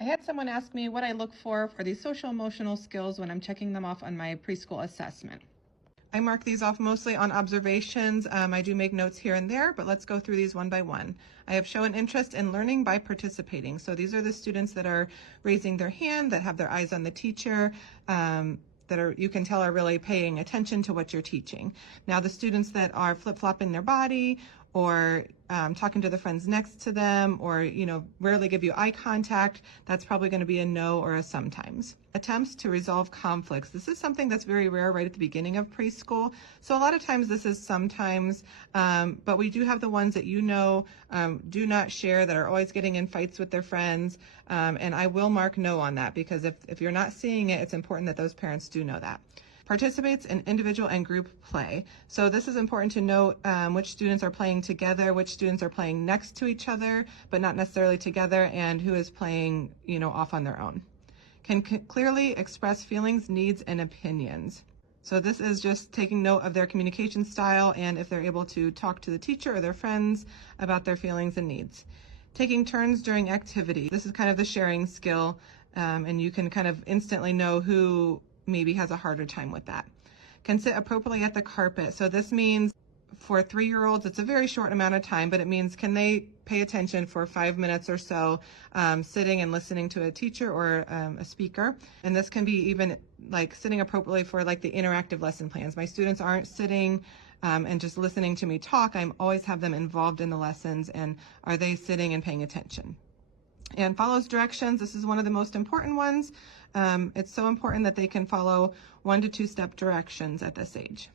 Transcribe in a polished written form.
I had someone ask me what I look for these social emotional skills when I'm checking them off on my preschool assessment. I mark these off mostly on observations. I do make notes here and there, but let's go through these one by one. I have shown interest in learning by participating. So these are the students that are raising their hand, that have their eyes on the teacher, that are, you can tell, are really paying attention to what you're teaching. Now the students that are flip-flopping their body or talking to the friends next to them, or rarely give you eye contact, that's probably going to be a no or a sometimes. Attempts to resolve conflicts. This is something that's very rare right at the beginning of preschool. So a lot of times this is sometimes, but we do have the ones that do not share, that are always getting in fights with their friends, and I will mark no on that, because if you're not seeing it, it's important that those parents do know that. Participates in individual and group play. So this is important to note which students are playing together, which students are playing next to each other, but not necessarily together, and who is playing, off on their own. Can clearly express feelings, needs, and opinions. So this is just taking note of their communication style and if they're able to talk to the teacher or their friends about their feelings and needs. Taking turns during activity. This is kind of the sharing skill, and you can kind of instantly know who maybe has a harder time with that. Can sit appropriately at the carpet. So this means for 3-year-olds, it's a very short amount of time, but it means can they pay attention for 5 minutes or so, sitting and listening to a teacher or a speaker. And this can be even like sitting appropriately for like the interactive lesson plans. My students aren't sitting and just listening to me talk. I always have them involved in the lessons, and are they sitting and paying attention? And follows directions. This is one of the most important ones. It's so important that they can follow 1 to 2 step directions at this age.